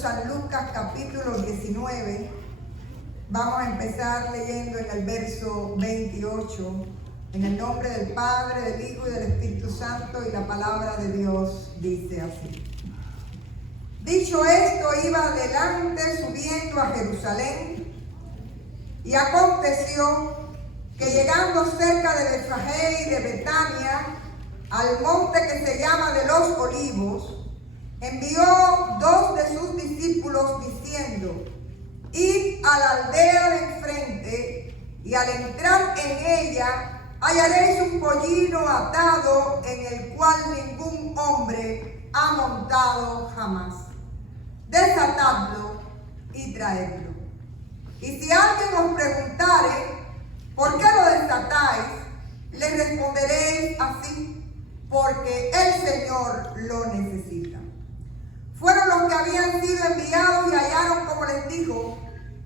San Lucas capítulo 19. Vamos a empezar leyendo en el verso 28. En el nombre del Padre, del Hijo y del Espíritu Santo, y la palabra de Dios dice así. Dicho esto, iba adelante subiendo a Jerusalén, y aconteció que llegando cerca de Betfagé y de Betania, al monte que se llama de los Olivos, envió 2 de sus discípulos diciendo: id a la aldea de enfrente, y al entrar en ella hallaréis un pollino atado en el cual ningún hombre ha montado jamás. Desatadlo y traedlo. Y si alguien os preguntare, ¿por qué lo desatáis?, le responderéis así: porque el Señor lo necesita. Fueron los que habían sido enviados y hallaron como les dijo,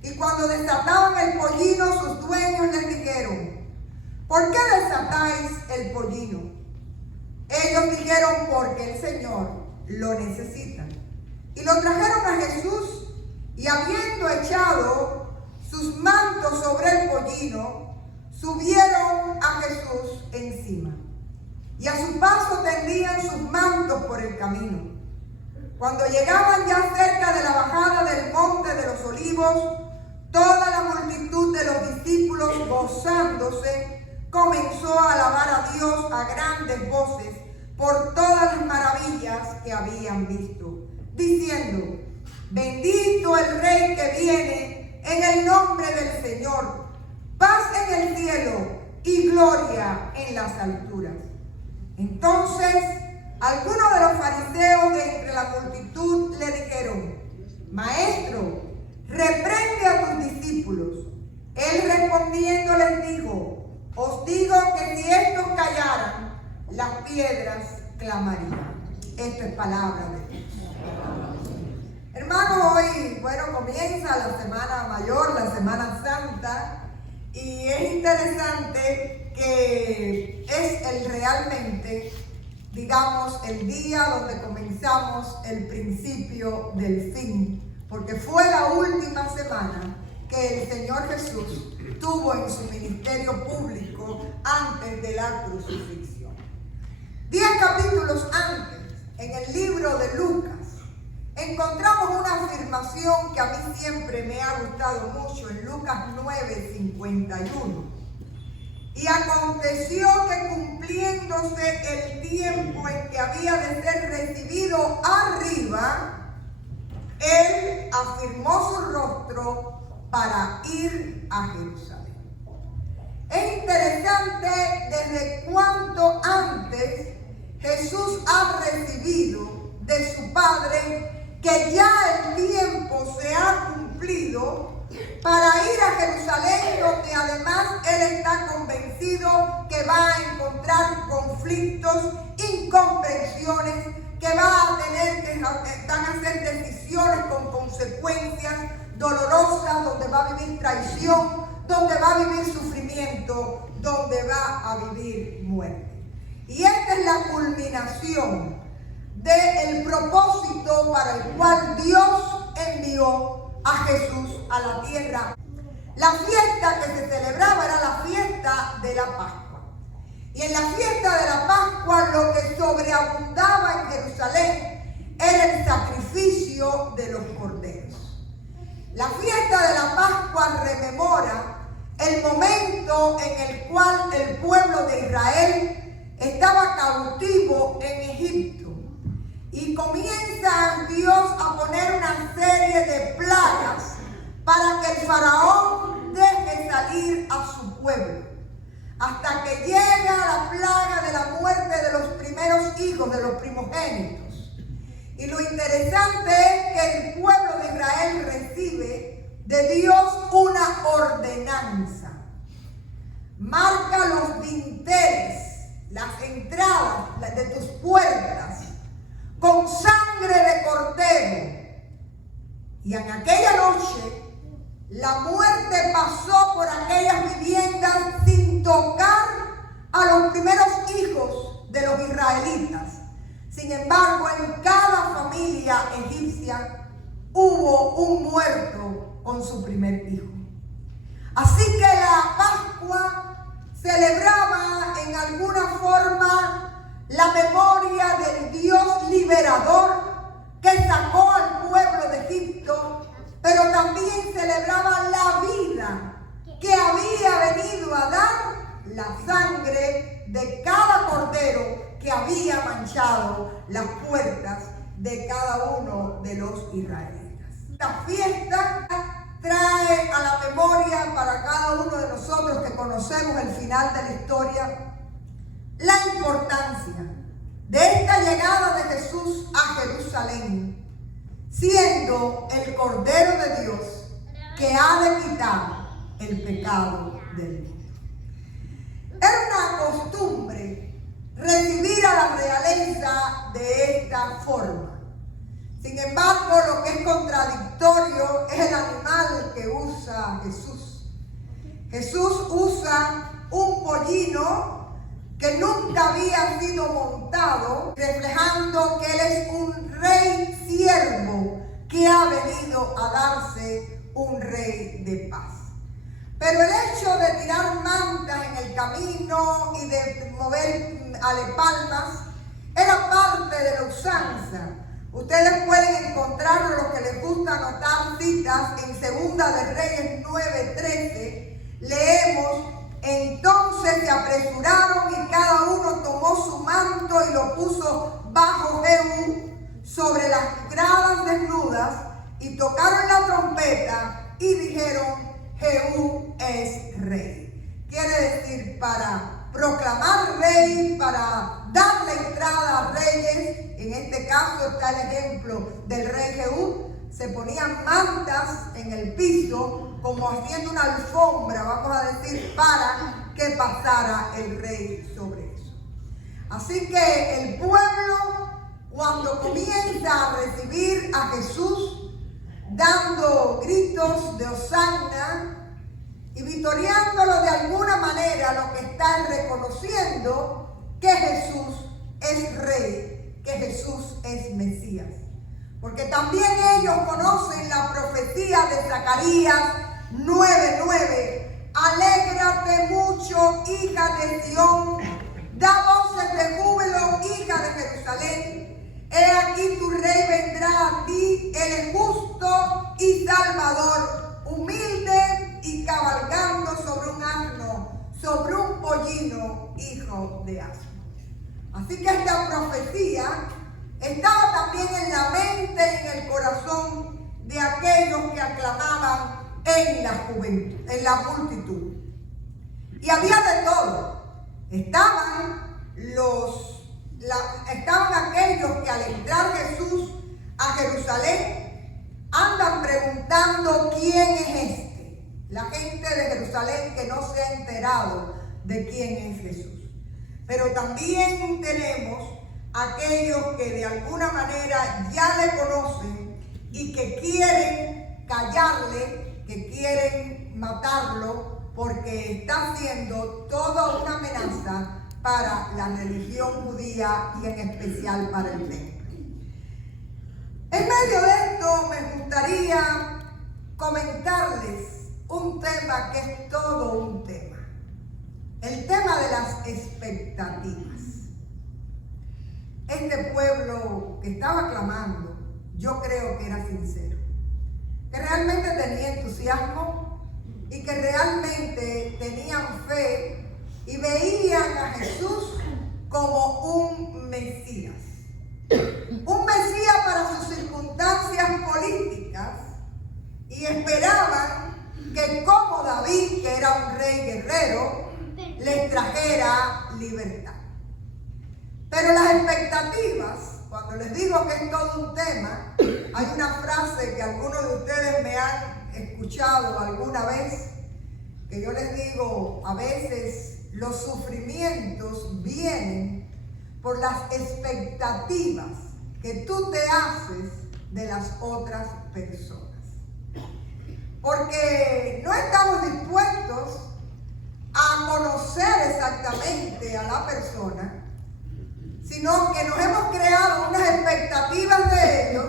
y cuando desataban el pollino, sus dueños les dijeron: ¿por qué desatáis el pollino? Ellos dijeron: porque el Señor lo necesita. Y lo trajeron a Jesús, y habiendo echado sus mantos sobre el pollino, subieron a Jesús encima. Y a su paso tendían sus mantos por el camino. Cuando llegaban ya cerca de la bajada del monte de los Olivos, toda la multitud de los discípulos, gozándose, comenzó a alabar a Dios a grandes voces por todas las maravillas que habían visto, diciendo: bendito el Rey que viene en el nombre del Señor, paz en el cielo y gloria en las alturas. Entonces algunos de los fariseos de entre la multitud le dijeron: Maestro, reprende a tus discípulos. Él respondiendo les dijo: os digo que si estos callaran, las piedras clamarían. Esto es palabra de Dios. Hermano, hoy, comienza la Semana Mayor, la Semana Santa, y es interesante que es realmente, digamos, el día donde comenzamos el principio del fin, porque fue la última semana que el Señor Jesús tuvo en su ministerio público antes de la crucifixión. 10 capítulos antes, en el libro de Lucas, encontramos una afirmación que a mí siempre me ha gustado mucho en Lucas 9:51. Y aconteció que cumpliéndose el tiempo en que había de ser recibido arriba, él afirmó su rostro para ir a Jerusalén. Es interesante desde cuánto antes Jesús ha recibido de su Padre que ya el tiempo se ha cumplido para ir a Jerusalén, donde además él está convencido que va a encontrar conflictos, incomprensiones, que va a tener que van a hacer decisiones con consecuencias dolorosas, donde va a vivir traición, donde va a vivir sufrimiento, donde va a vivir muerte. Y esta es la culminación del propósito para el cual Dios envió a Jesús a la tierra. La fiesta que se celebraba era la fiesta de la Pascua. Y en la fiesta de la Pascua lo que sobreabundaba en Jerusalén era el sacrificio de los corderos. La fiesta de la Pascua rememora el momento en el cual el pueblo de Israel estaba cautivo en Egipto. Y comienza Dios a poner una serie de plagas para que el faraón deje salir a su pueblo. Hasta que llega la plaga de la muerte de los primeros hijos, de los primogénitos. Y lo interesante es que el pueblo de Israel recibe de Dios una ordenanza. Marca los dinteles, las entradas de tus puertas, con sangre de cordero. Y en aquella noche la muerte pasó por aquellas viviendas sin tocar a los primeros hijos de los israelitas. Sin embargo, en cada familia egipcia hubo un muerto con su primer hijo. Así que la Pascua celebraba en alguna forma la memoria del Dios liberador que sacó al pueblo de Egipto, pero también celebraba la vida que había venido a dar la sangre de cada cordero que había manchado las puertas de cada uno de los israelitas. Esta fiesta trae a la memoria para cada uno de nosotros que conocemos el final de la historia la importancia de esta llegada de Jesús a Jerusalén, siendo el Cordero de Dios que ha de quitar el pecado del mundo. Era una costumbre recibir a la realeza de esta forma. Sin embargo, lo que es contradictorio es el animal que usa Jesús. Jesús usa un pollino que nunca había sido montado, reflejando que Él es un rey siervo que ha venido a darse un rey de paz. Pero el hecho de tirar mantas en el camino y de mover alepalmas era parte de la usanza. Ustedes pueden encontrarlo, los que les gusta anotar citas, en Segunda de Reyes 9:13. Leemos: entonces se apresuraron y cada uno tomó su manto y lo puso bajo Jehú sobre las gradas desnudas y tocaron la trompeta y dijeron: Jehú es rey. Quiere decir, para proclamar rey, para darle entrada a reyes. En este caso está el ejemplo del rey Jehú. Se ponían mantas en el piso como haciendo una alfombra, vamos a decir, para que pasara el rey sobre eso. Así que el pueblo, cuando comienza a recibir a Jesús, dando gritos de hosanna y victoriándolo de alguna manera, lo que está reconociendo que Jesús es rey, que Jesús es Mesías. Porque también ellos conocen la profecía de Zacarías 9:9. Alégrate mucho, hija de Sión, da voces de júbilo, hija de Jerusalén. He aquí tu rey vendrá a ti, él es justo y salvador, humilde y cabalgando sobre un asno, sobre un pollino, hijo de asno. Así que esta profecía estaba también en la mente y en el corazón de aquellos que aclamaban en la juventud, en la multitud. Y había de todo. Estaban aquellos que al entrar Jesús a Jerusalén andan preguntando quién es este. La gente de Jerusalén que no se ha enterado de quién es Jesús. Pero también tenemos aquellos que de alguna manera ya le conocen y que quieren callarle, que quieren matarlo, porque está siendo toda una amenaza para la religión judía y en especial para el templo. En medio de esto me gustaría comentarles un tema que es todo un tema. El tema de las expectativas. Este pueblo que estaba clamando, yo creo que era sincero, que realmente tenía entusiasmo y que realmente tenían fe y veían a Jesús como un Mesías. Un Mesías para sus circunstancias políticas, y esperaban que como David, que era un rey guerrero, les trajera libertad. Pero las expectativas, cuando les digo que es todo un tema, hay una frase que algunos de ustedes me han escuchado alguna vez, que yo les digo, a veces los sufrimientos vienen por las expectativas que tú te haces de las otras personas. Porque no estamos dispuestos a conocer exactamente a la persona, sino que nos hemos creado unas expectativas de ellos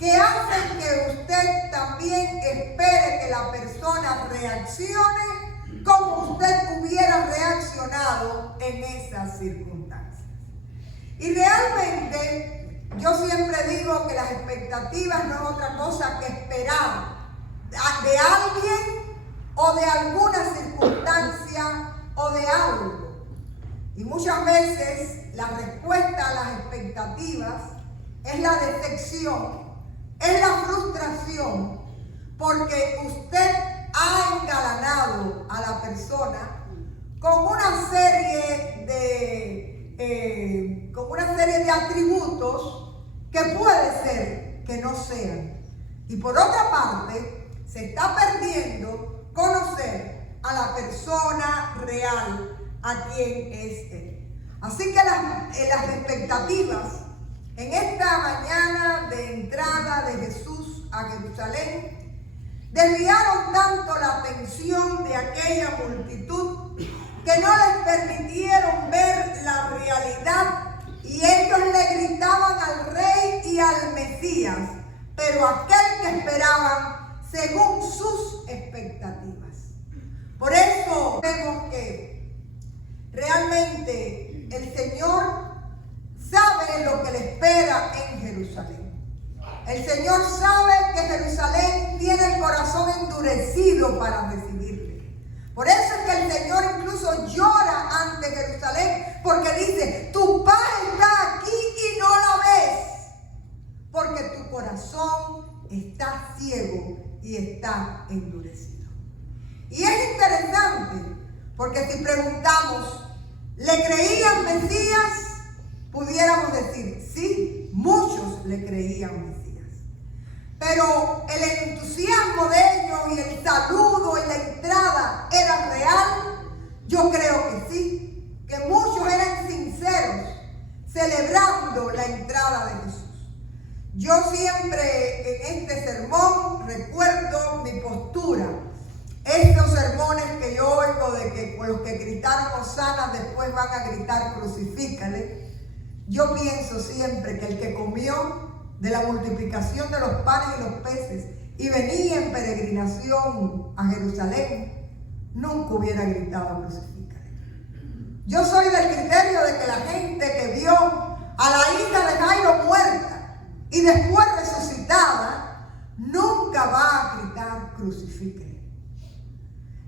que hacen que usted también espere que la persona reaccione como usted hubiera reaccionado en esas circunstancias. Y realmente yo siempre digo que las expectativas no es otra cosa que esperar de alguien o de alguna circunstancia o de algo. Y muchas veces la respuesta a las expectativas es la decepción, es la frustración, porque usted ha engalanado a la persona con una serie de atributos que puede ser que no sean. Y por otra parte, se está perdiendo conocer a la persona real, a quien es él. Así que las expectativas en esta mañana de entrada de Jesús a Jerusalén desviaron tanto la atención de aquella multitud que no les permitieron ver la realidad, y ellos le gritaban al rey y al Mesías, pero aquel que esperaban según sus expectativas. Por eso vemos que realmente el Señor sabe lo que le espera en Jerusalén. El Señor sabe que Jerusalén tiene el corazón endurecido para recibirle. Por eso es que el Señor incluso llora ante Jerusalén, porque dice: tu paz está aquí y no la ves, porque tu corazón está ciego y está endurecido. Y es interesante, porque si preguntamos, ¿le creían Mesías? Pudiéramos decir, sí, muchos le creían Mesías. Pero el entusiasmo de ellos y el saludo y la entrada era real. Yo creo que sí, que muchos eran sinceros celebrando la entrada de Jesús. Yo siempre en este sermón recuerdo mi postura. Estos sermones que yo oigo de que con los que gritaron Hosana después van a gritar crucifícale. Yo pienso siempre que el que comió de la multiplicación de los panes y los peces y venía en peregrinación a Jerusalén, nunca hubiera gritado crucifícale. Yo soy del criterio de que la gente que vio a la hija de Jairo muerta y después resucitada, nunca va a gritar crucifícale.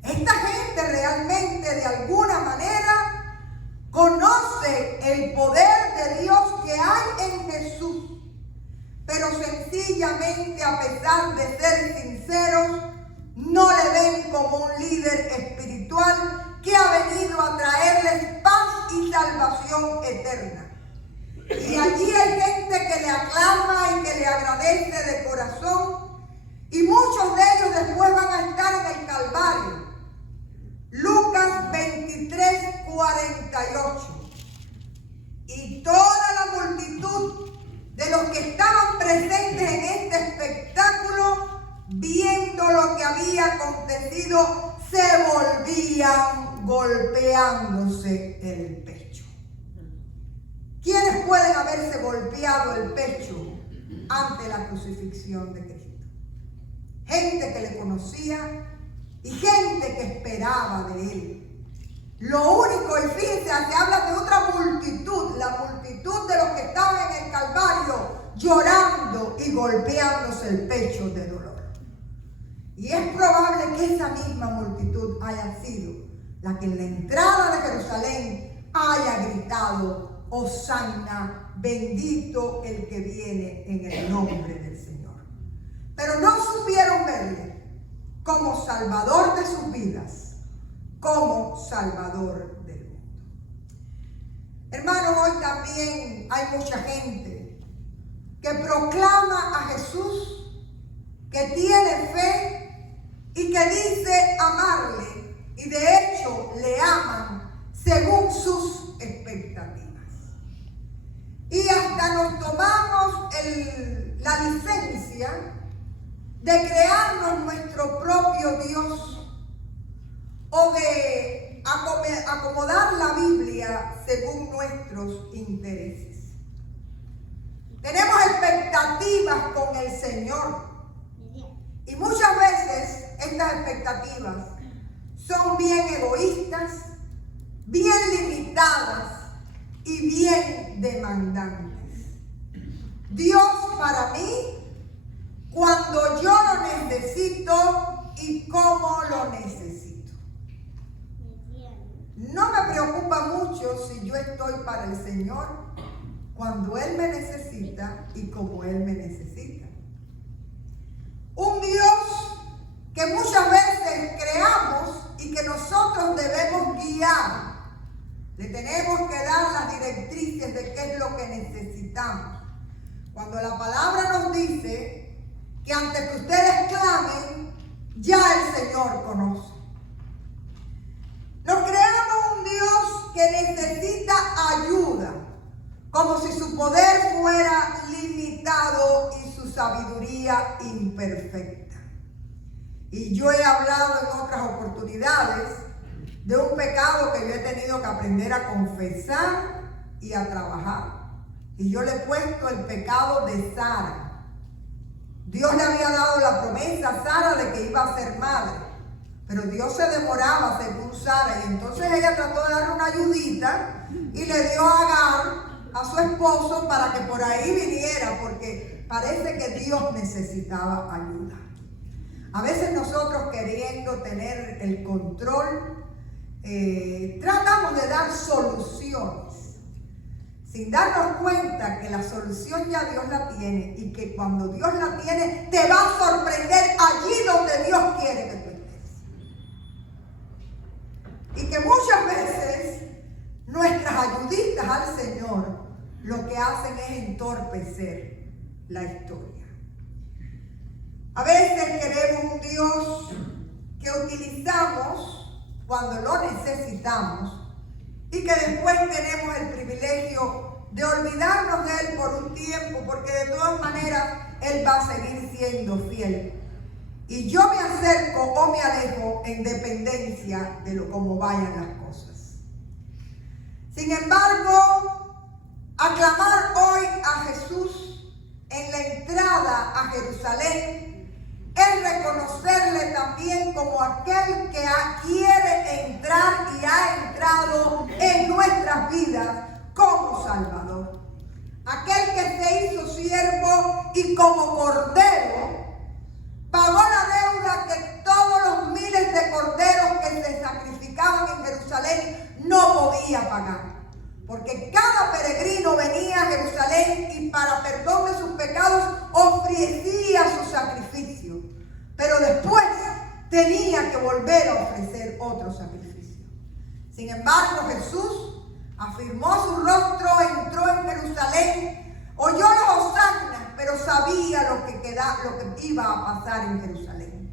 Esta gente realmente de alguna manera conoce el poder de Dios que hay en Jesús, pero sencillamente, a pesar de ser sinceros, no le ven como un líder espiritual que ha venido a traerles paz y salvación eterna. Y allí hay gente que le aclama y que le agradece de corazón, y muchos de ellos después van a estar en el Calvario. Lucas 23, 48. Y toda la multitud de los que estaban presentes en este espectáculo, viendo lo que había acontecido, se volvían golpeándose el pecho. ¿Quiénes pueden haberse golpeado el pecho ante la crucifixión de Cristo? Gente que le conocía y gente que esperaba de él. Lo único, y fíjense, se habla de otra multitud, la multitud de los que estaban en el Calvario llorando y golpeándose el pecho de dolor. Y es probable que esa misma multitud haya sido la que en la entrada de Jerusalén haya gritado: Hosana, bendito el que viene en el nombre del Señor. Pero no supieron verle como Salvador de sus vidas, como Salvador del mundo. Hermanos, hoy también hay mucha gente que proclama a Jesús, que tiene fe y que dice amarle, y de hecho le aman según sus expectativas. Y hasta nos tomamos la licencia de crearnos nuestro propio Dios, o de acomodar la Biblia según nuestros intereses. Tenemos expectativas con el Señor. Y muchas veces estas expectativas son bien egoístas, bien limitadas y bien demandantes. Dios para mí, cuando yo lo necesito y cómo lo necesito. No me preocupa mucho si yo estoy para el Señor cuando Él me necesita y como Él me necesita. Un Dios que muchas veces creamos y que nosotros debemos guiar. Le tenemos que dar las directrices de qué es lo que necesitamos. Cuando la palabra nos dice que antes que ustedes clamen, ya el Señor conoce. Nos creamos un Dios que necesita ayuda, como si su poder fuera limitado y su sabiduría imperfecta. Y yo he hablado en otras oportunidades de un pecado que yo he tenido que aprender a confesar y a trabajar. Y yo le he puesto el pecado de Sara. Dios le había dado la promesa a Sara de que iba a ser madre, pero Dios se demoraba según Sara, y entonces ella trató de darle una ayudita y le dio a Agar, a su esposo, para que por ahí viniera, porque parece que Dios necesitaba ayuda. A veces nosotros, queriendo tener el control, tratamos de dar soluciones sin darnos cuenta que la solución ya Dios la tiene, y que cuando Dios la tiene te va a sorprender allí donde Dios quiere que tú estés. Y que muchas veces nuestras ayuditas al Señor lo que hacen es entorpecer la historia. A veces queremos un Dios que utilizamos cuando lo necesitamos y que después tenemos el privilegio de olvidarnos de Él por un tiempo, porque de todas maneras Él va a seguir siendo fiel. Y yo me acerco o me alejo en dependencia de cómo vayan las cosas. Sin embargo, aclamar hoy a Jesús en la entrada a Jerusalén es reconocerle también como aquel que quiere entrar y ha entrado en nuestras vidas como Salvador. Aquel que se hizo siervo y como cordero pagó la deuda que todos los miles de corderos que se sacrificaban en Jerusalén no podía pagar. Porque cada peregrino venía a Jerusalén y para perdón de sus pecados ofrecía su sacrificio. Pero después tenía que volver a ofrecer otro sacrificio. Sin embargo, Jesús afirmó su rostro, entró en Jerusalén, oyó las hosanas, pero sabía lo que iba a pasar en Jerusalén.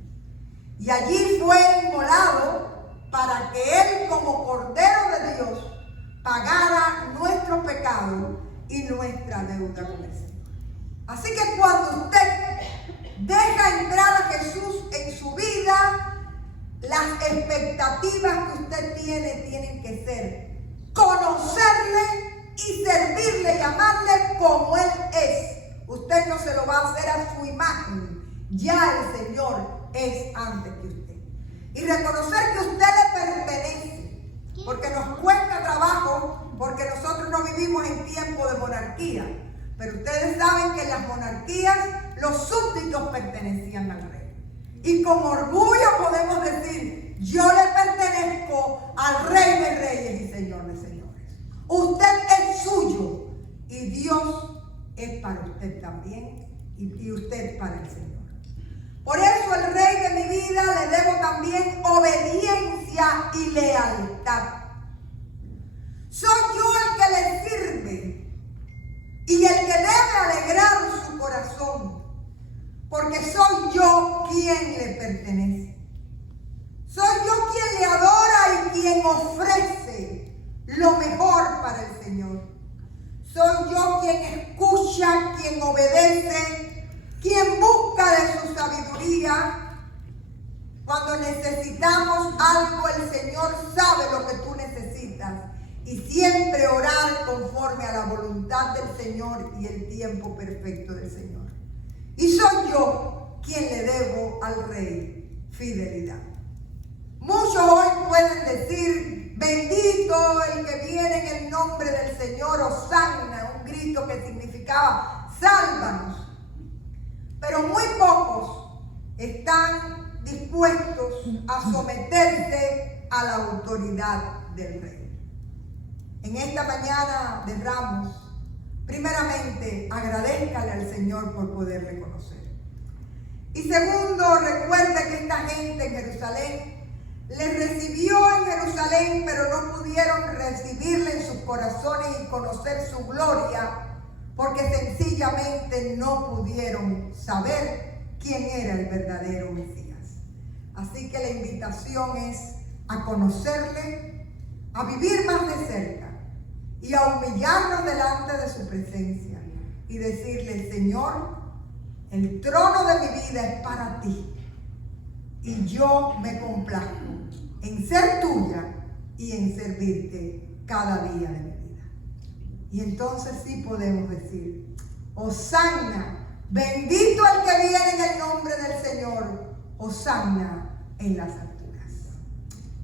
Y allí fue inmolado para que Él, como Cordero de Dios, pagara nuestro pecado y nuestra deuda con el Señor. Así que cuando usted deja entrar a Jesús en su vida, las expectativas que usted tiene tienen que ser conocerle y servirle y amarle como Él es. Usted no se lo va a hacer a su imagen. Ya el Señor es antes que usted. Y reconocer que usted le pertenece. Porque nos cuesta trabajo, porque nosotros no vivimos en tiempo de monarquía. Pero ustedes saben que en las monarquías los súbditos pertenecían al rey. Y con orgullo podemos decir, yo le pertenezco al Rey de Reyes y Señor de Señores. Usted es suyo y Dios es para usted también y usted para el Señor. Por eso el Rey de mi vida le debo también obediencia y lealtad. Soy yo el que le sirve y el que debe alegrar su corazón, porque soy yo quien le pertenece. Soy yo quien le adora y quien ofrece lo mejor para el Señor. Soy yo quien escucha, quien obedece, quien busca de su sabiduría. Cuando necesitamos algo, el Señor sabe lo que tú necesitas y siempre orar conforme a la voluntad del Señor y el tiempo perfecto del Señor. Y soy yo quien le debo al Rey fidelidad. Muchos hoy pueden decir, bendito el que viene en el nombre del Señor, Hosanna, un grito que significaba, sálvanos. Pero muy pocos están dispuestos a someterse a la autoridad del Rey. En esta mañana de Ramos, primeramente, agradézcale al Señor por poderle conocer. Y segundo, recuerde que esta gente en Jerusalén le recibió en Jerusalén, pero no pudieron recibirle en sus corazones y conocer su gloria, porque sencillamente no pudieron saber quién era el verdadero Mesías. Así que la invitación es a conocerle, a vivir más de cerca y a humillarnos delante de su presencia y decirle, Señor, el trono de mi vida es para ti y yo me complazco en ser tuya y en servirte cada día de mi vida. Y entonces sí podemos decir, Hosanna, bendito el que viene en el nombre del Señor, Hosanna en las alturas.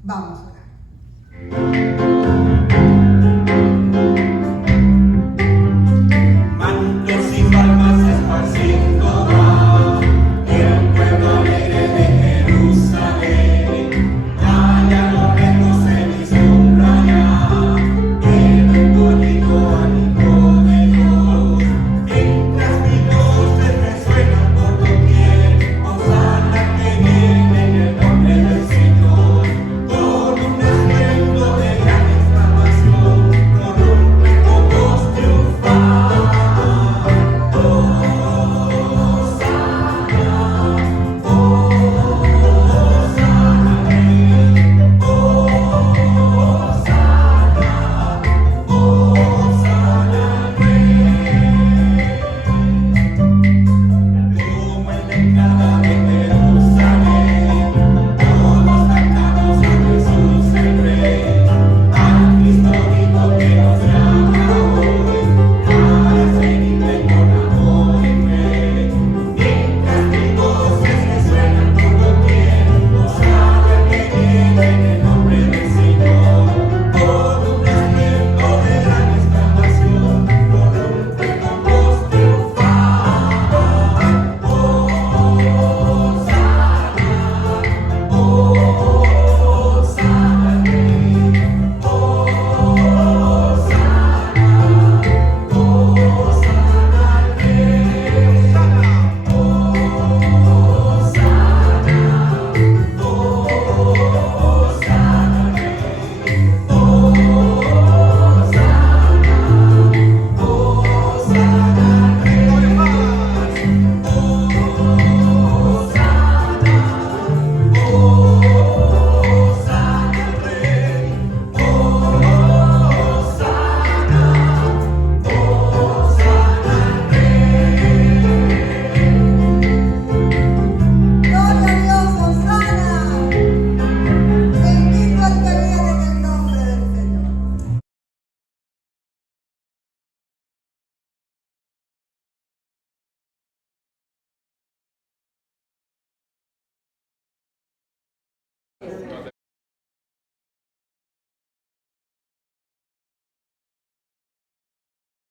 Vamos a orar.